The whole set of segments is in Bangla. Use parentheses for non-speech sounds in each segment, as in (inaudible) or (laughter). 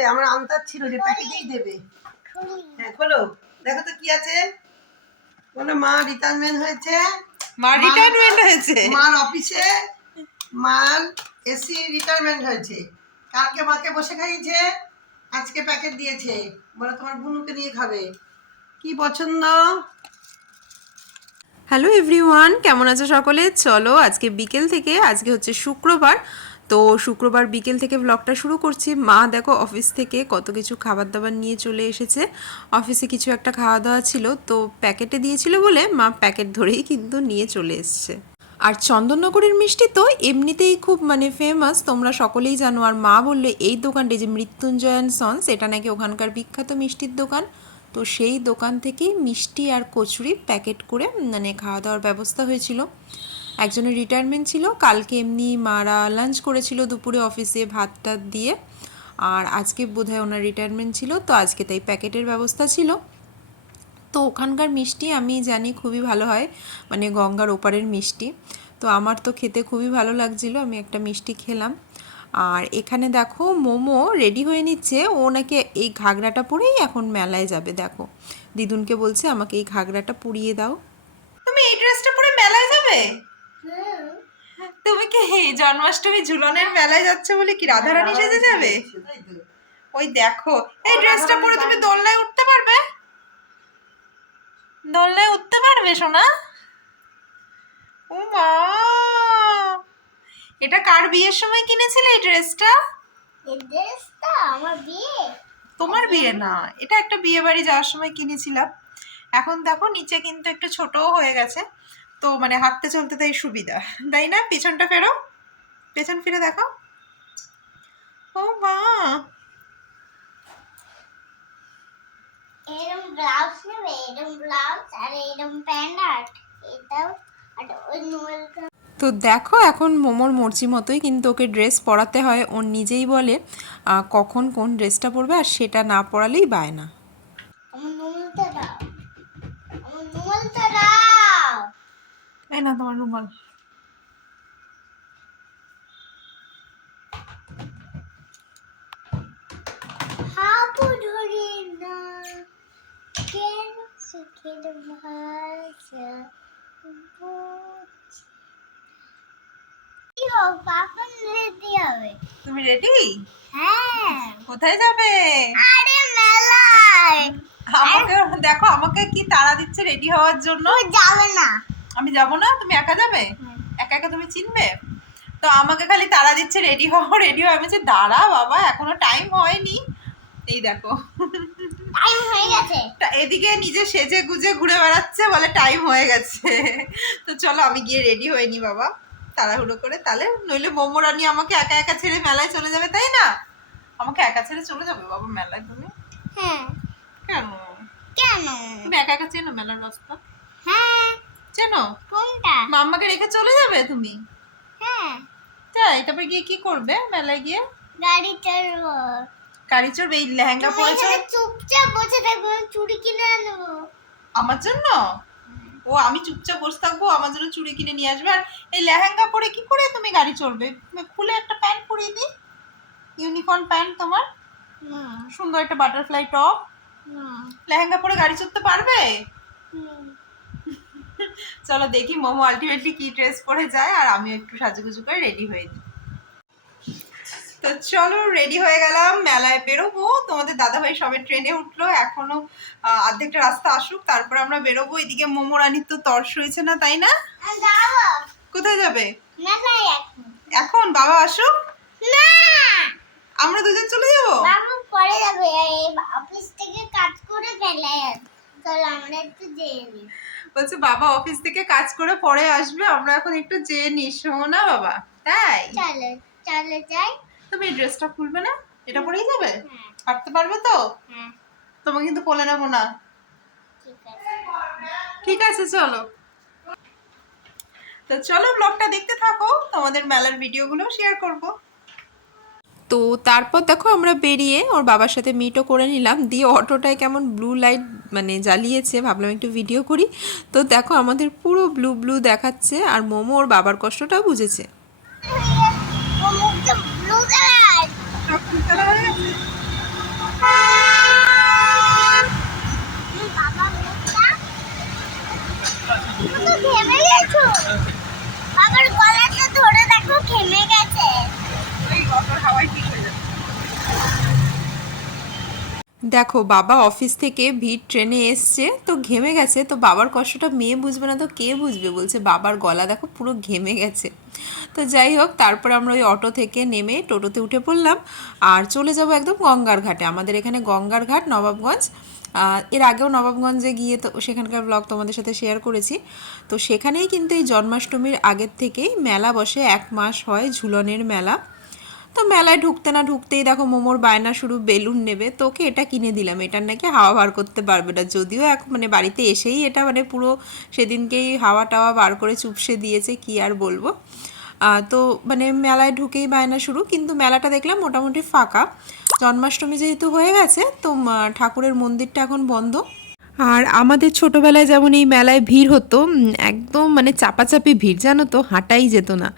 যে আমার আন্তার ছিল যে প্যাকেটেই দেবে। হ্যাঁ খোলো। দেখো তো কি আছে। বলো মা রিটায়ারমেন্ট হয়েছে। মা রিটায়ারমেন্ট হয়েছে? মার অফিসে মার এসি রিটায়ারমেন্ট হয়েছে। কালকে মাকে বসে খাইয়েছে আজকে প্যাকেট দিয়েছে। বলে তোমার বুনুকে নিয়ে খাবে। কি পছন্দ? হ্যালো এভরিওয়ান কেমন আছো সকলে? চলো আজকে বিকেল থেকে আজকে হচ্ছে শুক্রবার। তো শুক্রবার বিকেল থেকে ব্লগটা শুরু করছি। মা দেখো অফিস থেকে কত কিছু খাবার দাবার নিয়ে চলে এসেছে। অফিসে কিছু একটা খাওয়া দাওয়া ছিল, তো প্যাকেটে দিয়েছিল বলে মা প্যাকেট ধরেই কিন্তু নিয়ে চলে এসছে। আর চন্দননগরের মিষ্টি তো এমনিতেই খুব মানে ফেমাস তোমরা সকলেই জানো। আর মা বলল, এই দোকানটি যে মৃত্যুঞ্জয় অ্যান্ড সন্স এটা নাকি ওখানকার বিখ্যাত মিষ্টির দোকান। তো সেই দোকান থেকেই মিষ্টি আর কচুরি প্যাকেট করে মানে খাওয়া দাওয়ার ব্যবস্থা হয়েছিল। একজনের রিটায়ারমেন্ট ছিল, কালকে এমনি মারা লাঞ্চ করেছিল দুপুরে অফিসে ভাত টাত দিয়ে। আর আজকে বোধহয় ওনার রিটায়ারমেন্ট ছিল, তো আজকে তাই প্যাকেটের ব্যবস্থা ছিল। তো ওখানকার মিষ্টি আমি জানি খুবই ভালো হয় মানে গঙ্গার ওপারের মিষ্টি। তো আমার তো খেতে খুবই ভালো লাগছিল, আমি একটা মিষ্টি খেলাম। আর এখানে দেখো মোমো রেডি হয়ে নিচ্ছে, ও নাকি এই ঘাগরাটা পরেই এখন মেলায় যাবে, দেখো। দিদুনকে বলছে, আমাকে এই ঘাগরাটা পুড়িয়ে দাও। তুমি এই ড্রেসটা পরে মেলায় যাবে? তুমি কি জন্মাষ্টমী ঝুলনের মেলায় যাচ্ছে বলে কি রাধারানী সেজে যাবে? ওই দেখো এই ড্রেসটা পরে তুমি দোলনায় উঠতে পারবে? দোলনায় উঠতে পারবে সোনা? ও মা! এটা কার বিয়ের সময় কিনেছিলে এই ড্রেসটা? এই ড্রেসটা আমার বিয়ে। তোমার বিয়ে না এটা একটা বিয়ে বাড়ি যাওয়ার সময় কিনেছিলাম। এখন দেখো নিচে কিন্তু একটু ছোটও হয়ে গেছে। তো মানে হাঁটতে চলতে তাই সুবিধা। তাই না? পেছনটা ফেরো। পেছন ফিরে দেখো। ও মা! এরকম ব্লাউজ নেবে এরকম ব্লাউজ আর এরকম প্যান্ট আর এটাও আর ওই নোয়েলটা তো দেখো এখন মোমোর মর্জি মতোই কিন্তু ওকে ড্রেস পরাতে হয়। ও নিজেই বলে কখন কোন ড্রেসটা পরবে আর সেটা না পরালেই বায় না আমার নোয়েলটা দাও আমার নোয়েলটা দাও এই না তোমার রুমাল হাবু ধরি না কেন সুখের ভাষা বুঝ কি হোক পাপন রেডি হবে। তুমি রেডি হ্যাঁ। কোথায় যাবে? আরে মেলায়। আমাকে দেখো আমাকে কি তাড়া দিচ্ছে রেডি হওয়ার জন্য? যাবে না। আমি যাব না? তুমি একা যাবে? একা একা তুমি চিনবে? তো আমাকে খালি তাড়া দিচ্ছে রেডি হও রেডি হও। আমি বলছি দাঁড়া বাবা এখনও টাইম হয়নি। এই দেখো। টাইম হয়ে গেছে। এদিকে নিজে সেজে গুজে ঘুরে বেড়াচ্ছে বলে টাইম হয়ে গেছে। তো চলো আমি গিয়ে রেডি হয়ে নি বাবা। তাড়াহুড়ো করে তাহলে নইলে মোমো রানি আমাকে একা একা ছেড়ে মেলায় চলে যাবে তাই না? আমাকে একা ছেড়ে চলে যাবে বাবা মেলায় তুমি? হ্যাঁ। কেন? কেন? তুমি একা একা চেনো মেলার রাস্তা? হ্যাঁ। চেনো কোনটা? মাম্মাকে রেখে চলে যাবে তুমি? হ্যাঁ। তাই? তারপরে গিয়ে কি করবে মেলায় গিয়ে? গাড়ি চড়বো। গাড়ি চড়বে এই লেহেঙ্গা পরেছো চুপচাপ বসে থাকব চুড়ি কিনে আনব। আমার জন্য? ও আমি চুপচাপ বসে থাকব আমার জন্য চুড়ি কিনে নিয়ে আসবে। আর এই লেহেঙ্গা পরে কি করে তুমি গাড়ি চড়বে? খুলে একটা প্যান্ট পরিয়ে দিই। ইউনিকর্ন প্যান্ট তোমার। সুন্দর একটা বাটারফ্লাই টপ। লেহেঙ্গা পরে গাড়ি চড়তে পারবে? হুম। চলো দেখি মোমো আলটিমেটলি কি ড্রেস পরে যায় আর আমি একটু সাজুগুজু করে রেডি হয়ে নিই। তো চলো রেডি হয়ে গেলাম মেলায় বেরোবো। তোমাদের দাদাভাই সবে ট্রেনে উঠল এখনও অর্ধেকটা রাস্তা আসুক তারপর আমরা বেরোবো। এদিকে মোমো রানির তো তর্স হয়েছে না তাই না? কোথায় যাবে? এখন। বাবা আসুক? না! আমরা দুজন চলে যাব? বাবু পরে যাবে। অফিস থেকে কাজ করে চলো আমরা একটু যেয়ে নিই। বলছে বাবা অফিস থেকে কাজ করে পরে আসবে আমরা এখন একটু যেয়ে নিস না বাবা? তাই? চলো চলো যাই। তুমি এই ড্রেসটা খুলবে না? এটা পরেই যাবে? হাঁটতে পারবে তো? হ্যাঁ। তোমাকে কিন্তু কোলে নেব না। ঠিক আছে। চলো। তো চলো ব্লগটা দেখতে থাকো। তোমাদের মেলার ভিডিওগুলো শেয়ার করব। তো তারপর দেখো আমরা বেরিয়ে ওর বাবার সাথে মিটও করে নিলাম। দিয়ে অটোটায় কেমন ব্লু লাইট মানে জ্বালিয়েছে, ভাবলাম একটু ভিডিও করি। তো দেখো আমাদের পুরো ব্লু ব্লু দেখাচ্ছে আর মোমো ওর বাবার কষ্টটাও বুঝেছে। ধরে দেখো খেমে গেছে। দেখো, বাবা অফিস থেকে ভিড় ট্রেনে এসছে, তো ঘেমে গেছে, তো বাবার কষ্টটা মেয়ে বুঝবে না, তো কে বুঝবে? বলছে, বাবার গলা দেখো পুরো ঘেমে গেছে। তো যাই হোক, তারপর আমরা ওই অটো থেকে নেমে টোটোতে উঠে পড়লাম, আর চলে যাব একদম গঙ্গার ঘাটে। আমাদের এখানে গঙ্গার ঘাট, নবাবগঞ্জ। এর আগেও নবাবগঞ্জে গিয়ে তো সেখানকার ব্লগ তোমাদের সাথে শেয়ার করেছি। তো সেখানেই কিন্তু এই জন্মাষ্টমীর আগের থেকেই মেলা বসে, এক মাস হয় ঝুলনের মেলা। তো মেলায় ঢুকতে না ঢুকতেই দেখো মোমোর বায়না শুরু, বেলুন নেবে। তোকে এটা কিনে দিলাম, এটার নাকি হাওয়া বার করতে পারবে না। যদিও এক মানে বাড়িতে এসেই এটা মানে পুরো সেদিনকেই হাওয়া টাওয়া বার করে চুপসে দিয়েছে, কি আর বলব। তো মানে মেলায় ঢুকেই বায়না শুরু, কিন্তু মেলাটা দেখলাম মোটামুটি ফাঁকা। জন্মাষ্টমী যেহেতু হয়ে গেছে, তো ঠাকুরের মন্দিরটা এখন বন্ধ। আর আমাদের ছোটবেলায় যেমন এই মেলায় ভিড় হতো একদম মানে চাপাচাপি ভিড়, জানো তো? হাঁটাই যেত না।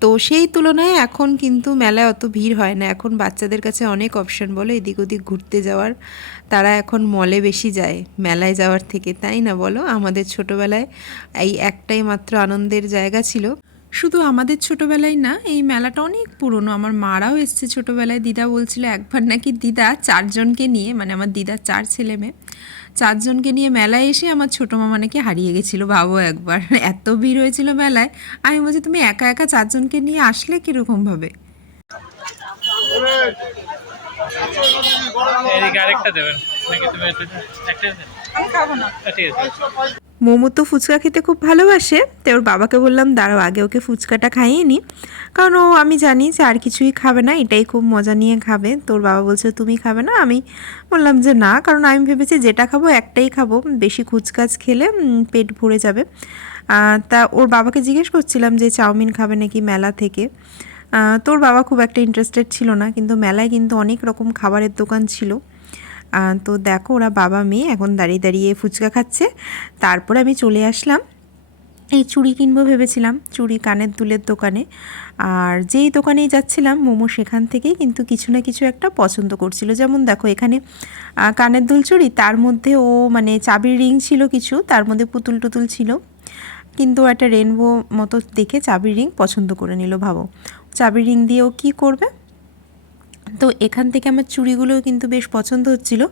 তো সেই তুলনায় এখন কিন্তু মেলায় অত ভিড় হয় না। এখন বাচ্চাদের কাছে অনেক অপশন বলো, এদিক ওদিক ঘুরতে যাওয়ার। তারা এখন মলে বেশি যায়, মেলায় যাওয়ার থেকে, তাই না বলো? আমাদের ছোটবেলায় এই একটাই মাত্র আনন্দের জায়গা ছিল। শুধু আমাদের ছোটবেলায় না, এই মেলাটা অনেক পুরনো। আমার মারাও এসছে ছোটবেলায়। দিদা বলছিল, একবার নাকি দিদা চারজনকে নিয়ে মানে আমার দিদার চার ছেলে মেয়ে চারজনকে নিয়ে মেলায় এসে আমার ছোটো মামা নাকি হারিয়ে গেছিল ভাবো একবার। এত ভিড় হয়েছিল মেলায় আমি বলছি তুমি একা একা চারজনকে নিয়ে আসলে কীরকমভাবে ভাবে? আরেকটা দেবেন নাকি তুমি একটু- আমি খাব না। ঠিক আছে। মোমো তো ফুচকা খেতে খুব ভালোবাসে তো ওর বাবাকে বললাম, দাঁড়াও, আগে ওকে ফুচকাটা খাইয়ে নি। কারণ ও, আমি জানি যে আর কিছুই খাবে না, এটাই খুব মজা নিয়ে খাবে। তোর বাবা বলছে, তুমি খাবে না? আমি বললাম যে, না, কারণ আমি ভেবেছি যেটা খাব একটাই খাব, বেশি কুচকাচ খেলে পেট ভরে যাবে। তা ওর বাবাকে জিজ্ঞেস করছিলাম যে, চাউমিন খাবে নাকি মেলা থেকে? তোর বাবা খুব একটা ইন্টারেস্টেড ছিল না, কিন্তু মেলায় কিন্তু অনেক রকম খাবারের দোকান ছিল। তো দেখো ওরা বাবা মেয়ে এখন দাঁড়িয়ে দাঁড়িয়ে ফুচকা খাচ্ছে। তারপরে আমি চলে আসলাম। এই চুড়ি কিনবো ভেবেছিলাম, চুড়ি কানের দুলের দোকানে। আর যেই দোকানেই যাচ্ছিলাম, মোমো সেখান থেকেই কিন্তু কিছু না কিছু একটা পছন্দ করছিল। যেমন দেখো এখানে কানের দুল চুড়ি, তার মধ্যে ও মানে চাবির রিং ছিল কিছু, তার মধ্যে পুতুল টুতুল ছিল। কিন্তু একটা রেনবো মতো দেখে চাবির রিং পছন্দ করে নিল, ভাবো। চাবির রিং দিয়ে ও কী করবে? তো এখান থেকে আমার চুড়িগুলোও কিন্তু বেশ পছন্দ হচ্ছিল।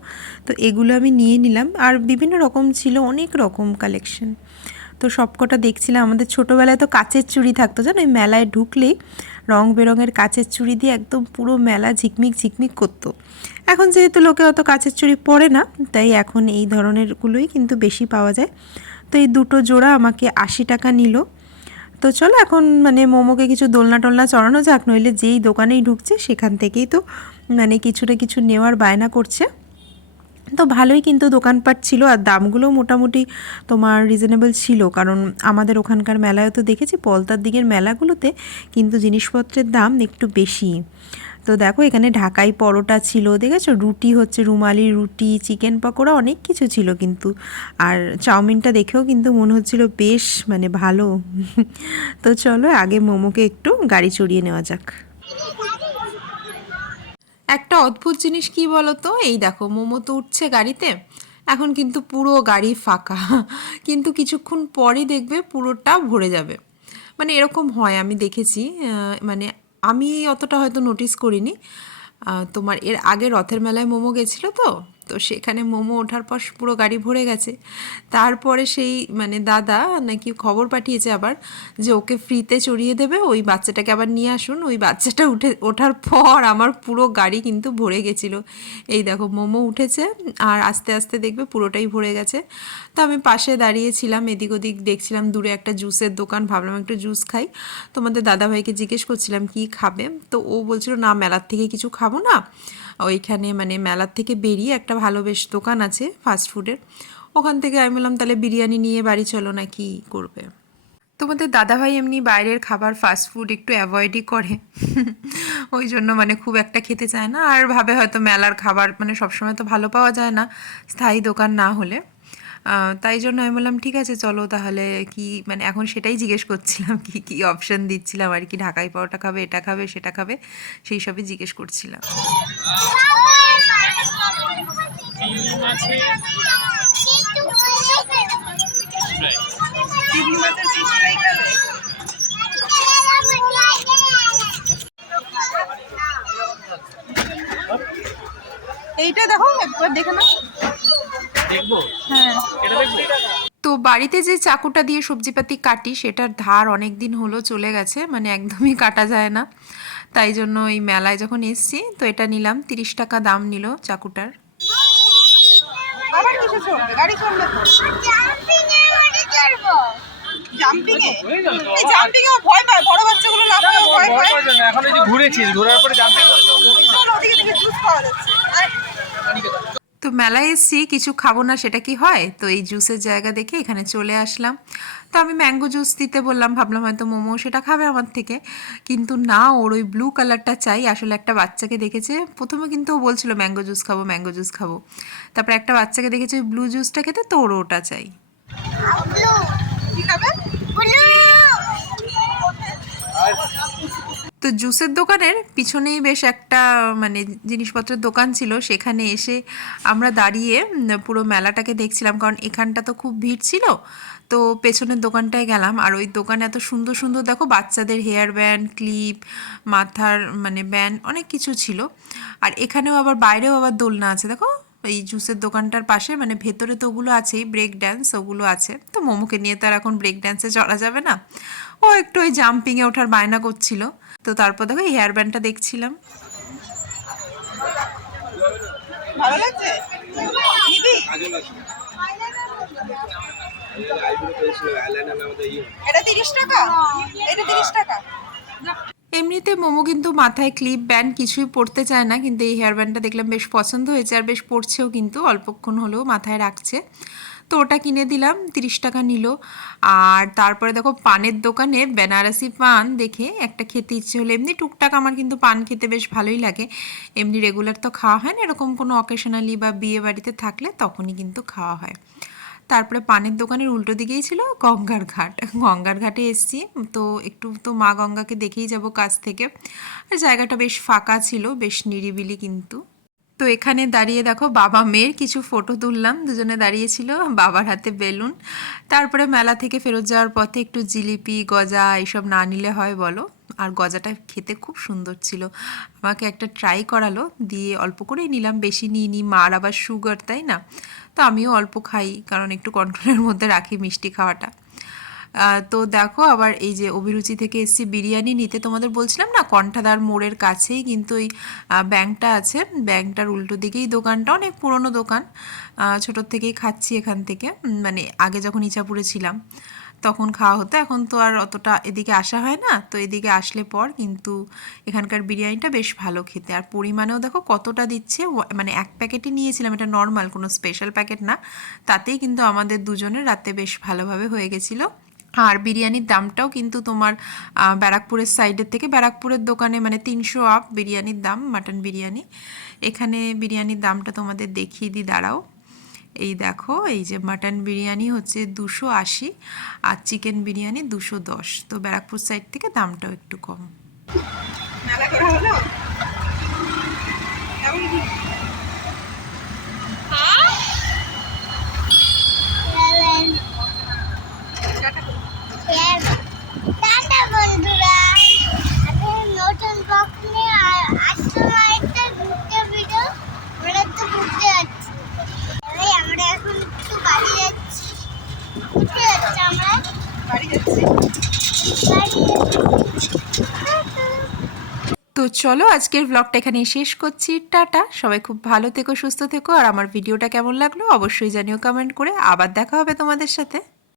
তো এগুলো আমি নিয়ে নিলাম। আর বিভিন্ন রকম ছিল, অনেক রকম কালেকশন তো সবকটা দেখছিলাম। আমাদের ছোটোবেলায় তো কাচের চুড়ি থাকতো, জানো? ওই মেলায় ঢুকলেই রং বেরঙের কাচের চুড়ি দিয়ে একদম পুরো মেলা ঝিকমিক ঝিকমিক করতো। এখন যেহেতু লোকে অত কাচের চুড়ি পরে না, তাই এখন এই ধরনেরগুলোই কিন্তু বেশি পাওয়া যায়। তো এই দুটো জোড়া আমাকে আশি টাকা নিল। তো চলো এখন মানে মোমোকে কিছু দোলনা টোলনা চড়ানো যাক, নইলে যেই দোকানেই ঢুকছে সেখান থেকেই তো মানে কিছুটা কিছু নেওয়ার বায়না করছে। তো ভালোই কিন্তু দোকানপাট ছিল আর দামগুলো মোটামুটি তোমার রিজনেবল ছিল, কারণ আমাদের ওখানকার মেলায়ও তো দেখেছি, পলতার দিকের মেলাগুলোতে কিন্তু জিনিসপত্রের দাম একটু বেশি। তো দেখো এখানে ঢাকাই পরোটা ছিল, দেখেছ? রুটি হচ্ছে রুমালি রুটি, চিকেন পকোড়া, অনেক কিছু ছিল কিন্তু। আর চাউমিনটা দেখেও কিন্তু মনে হচ্ছিল বেশ মানে ভালো। (laughs) তো চলো আগে মোমোকে একটু গাড়ি চড়িয়ে নেওয়া যাক। একটা অদ্ভুত জিনিস কি বলতো? এই দেখো, মোমো তো উঠছে গাড়িতে, এখন কিন্তু পুরো গাড়ি ফাঁকা। (laughs) কিন্তু কিছুক্ষণ পরই দেখবে পুরোটা ভরে যাবে। মানে এরকম হয়, আমি দেখেছি মানে আমি অতটা হয়তো নোটিস করিনি। তোমার এর আগে রথের মেলায় মোমো গেছিল তো? তো সেখানে মোমো ওঠার পর পুরো গাড়ি ভরে গেছে। তারপরে সেই মানে দাদা নাকি খবর পাঠিয়েছে আবার যে ওকে ফ্রিতে চড়িয়ে দেবে, ওই বাচ্চাটাকে আবার নিয়ে আসুন। ওই বাচ্চাটা উঠে, ওঠার পর আমার পুরো গাড়ি কিন্তু ভরে গেছিল। এই দেখো মোমো উঠেছে আর আস্তে আস্তে দেখবে পুরোটাই ভরে গেছে। তো আমি পাশে দাঁড়িয়েছিলাম এদিক ওদিক দেখছিলাম, দূরে একটা জুসের দোকান। ভাবলাম একটু জুস খাই। তোমাদের দাদাভাইকে জিজ্ঞেস করছিলাম, কি খাবে? তো ও বলছিল, না, মেলার থেকে কিছু খাব না। ওইখানে মানে মেলার থেকে বেরিয়ে একটা ভালো বেশ দোকান আছে ফাস্ট ফুডের ওখান থেকে আমি বললাম, তাহলে বিরিয়ানি নিয়ে বাড়ি চলো না, কি করবে? তোমাদের দাদাভাই এমনি বাইরের খাবার ফাস্ট ফুড একটু অ্যাভয়েডই করে। (laughs) ওই জন্য মানে খুব একটা খেতে চায় না। আর ভাবে হয়তো মেলার খাবার মানে সবসময় তো ভালো পাওয়া যায় না, স্থায়ী দোকান না হলে। তাই জন্য আমি বললাম, ঠিক আছে, চলো তাহলে কি মানে এখন সেটাই জিজ্ঞেস করছিলাম, কি কি অপশন দিচ্ছিলাম আর কি, ঢাকাই পাওয়াটা খাবে, এটা খাবে, সেটা খাবে, সেই সবই জিজ্ঞেস করছিলাম। চিংড়ি মাছের চিংড়ি মাছের ফিশ ফ্রাই খাবে এইটা দেখো একবার দেখে না দেখব? হ্যাঁ। এটা দেখব? তো বাড়িতে যে চাকুটা দিয়ে সবজিপাতি কাটি সেটার ধার অনেক দিন হলো চলে গেছে মানে একদমই কাটা যায় না। তাই জন্য এই মেলায় যখন এসছি তো এটা নিলাম তিরিশ টাকা দাম নিল চাকুটার। আবার কিসে চলবে গাড়ি চলবে তো। জাম্পিং এ চড়বো জাম্পিং এ ভয় পায় বড় বাচ্চাগুলো না ভয় পায়। এখন এই যে ঘুরেছিস ঘোরার পরে জাম্পিং ওদিকে দিকে জুস পাওয়া যাচ্ছে। তো মেলায় এসছি কিছু খাব না সেটা কি হয়? তো এই জুসের জায়গা দেখে এখানে চলে আসলাম। তো আমি ম্যাঙ্গো জুস দিতে বললাম ভাবলাম হয়তো মোমো সেটা খাবে আমার থেকে। কিন্তু না ওর ওই ব্লু কালারটা চাই। আসলে একটা বাচ্চাকে দেখেছে প্রথমে কিন্তু ও বলছিল ম্যাঙ্গো জুস খাব ম্যাঙ্গো জুস খাব। তারপর একটা বাচ্চাকে দেখেছে ওই ব্লু জুসটা খেতে তো ওর ওটা চাই। কি খাবে? ব্লু তো জুসের দোকানের পিছনেই বেশ একটা মানে জিনিসপত্রের দোকান ছিল। সেখানে এসে আমরা দাঁড়িয়ে পুরো মেলাটাকে দেখছিলাম। কারণ এখানটা তো খুব ভিড় ছিল। তো পেছনের দোকানটায় গেলাম। আর ওই দোকানে এত সুন্দর সুন্দর, দেখো, বাচ্চাদের হেয়ার ব্যান্ড, ক্লিপ, মাথার মানে ব্যান্ড, অনেক কিছু ছিল। আর এখানেও আবার বাইরেও আবার দোলনা আছে। দেখো, এই জুসের দোকানটার পাশে মানে ভেতরে তো ওগুলো আছেই ব্রেক ড্যান্স ওগুলো আছে। তো মোমোকে নিয়ে তো আর এখন ব্রেক ড্যান্সে চড়া যাবে না। ও একটু ওই জাম্পিংয়ে ওঠার বায়না করছিল। তো তারপর দেখো এই হেয়ার ব্যান্ডটা দেখছিলাম। ভালো লাগছে? এটা তিরিশ টাকা? এটা তিরিশ টাকা? এমনিতে মোমো কিন্তু মাথায় ক্লিপ ব্যান্ড কিছুই পরতে চায় না কিন্তু এই হেয়ার ব্যান্ডটা দেখলাম বেশ পছন্দ হয়েছে আর বেশ পড়ছেও কিন্তু অল্পক্ষণ হলেও মাথায় রাখছে। তো ওটা কিনে দিলাম, তিরিশ টাকা নিল। আর তারপরে দেখো পানের দোকানে বেনারসি পান দেখে একটা খেতে ইচ্ছে হলো। এমনি টুকটাক আমার কিন্তু পান খেতে বেশ ভালোই লাগে। এমনি রেগুলার তো খাওয়া হয় না, এরকম কোনো অকেশনালি বা বিয়ে বাড়িতে থাকলে তখনই কিন্তু খাওয়া হয়। তারপরে পানের দোকানের উল্টো দিকেই ছিল গঙ্গার ঘাট। গঙ্গার ঘাটে এসছি, তো একটু তো মা গঙ্গাকে দেখেই যাব কাছ থেকে। আর জায়গাটা বেশ ফাঁকা ছিল, বেশ নিরিবিলি কিন্তু। তো এখানে দাঁড়িয়ে দেখো বাবা মেয়ের কিছু ফটো তুললাম। দুজনে দাঁড়িয়েছিল, বাবার হাতে বেলুন। তারপরে মেলা থেকে ফেরত যাওয়ার পথে একটু জিলিপি, গজা এইসব না নিলে হয় বলো। আর গজাটা খেতে খুব সুন্দর ছিল। আমাকে একটা ট্রাই করালো, দিয়ে অল্প করেই নিলাম। বেশি নিই নি মার আবার সুগার তাই না? তো আমিও অল্প খাই, কারণ একটু কন্ট্রোলের মধ্যে রাখি মিষ্টি খাওয়াটা। তো দেখো, আবার এই যে অভিরুচি থেকে এসছি বিরিয়ানি নিতে। তোমাদের বলছিলাম না, কণ্ঠাদার মোড়ের কাছেই কিন্তু ওই ব্যাংকটা আছে। ব্যাংকটার উল্টো দিকেই দোকানটা, অনেক পুরনো দোকান। ছোটোর থেকেই খাচ্ছি এখান থেকে। মানে আগে যখন ইচাপুরে ছিলাম, তখন খাওয়া হতো। এখন তো আর অতটা এদিকে আসা হয় না। তো এদিকে আসলে পর কিন্তু এখানকার বিরিয়ানিটা বেশ ভালো খেতে। আর পরিমাণেও দেখো কতটা দিচ্ছে। মানে এক প্যাকেটই নিয়েছিলাম, এটা নর্মাল, কোনো স্পেশাল প্যাকেট না। তাতেই কিন্তু আমাদের দুজনের রাতে বেশ ভালোভাবে হয়ে গেছিল। আর বিরিয়ানির দামটাও কিন্তু তোমার ব্যারাকপুরের সাইডের থেকে ব্যারাকপুরের দোকানে মানে তিনশো আপ বিরিয়ানির দাম, মাটন বিরিয়ানি। এখানে বিরিয়ানির দামটা তোমাদের দেখিয়ে দিই, দাঁড়াও। এই দেখো, এই যে মাটন বিরিয়ানি হচ্ছে দুশো আশি আর চিকেন বিরিয়ানি দুশো দশ। তো ব্যারাকপুর সাইড থেকে দামটাও একটু কম। মেলা করা হলো কেমন ঘুরলি? সেভেন টাটা করো। টাটা বন্ধুরা আমি নতুন বক্স নিয়ে আসলাম আরেকটা ঘুরতে ভিডিও আমরা তো ঘুরতে যাচ্ছি। এই আমরা এখন একটু বাড়ি যাচ্ছি। ঘুরতে যাচ্ছি আমরা। বাড়ি যাচ্ছি। তো চলো আজকের ব্লগটা এখানে শেষ করছি। টাটা। সবাই খুব ভালো থেকো সুস্থ থেকো। আর আমার ভিডিওটা কেমন লাগল অবশ্যই জানিও কমেন্ট করে। আবার দেখা হবে তোমাদের সাথে।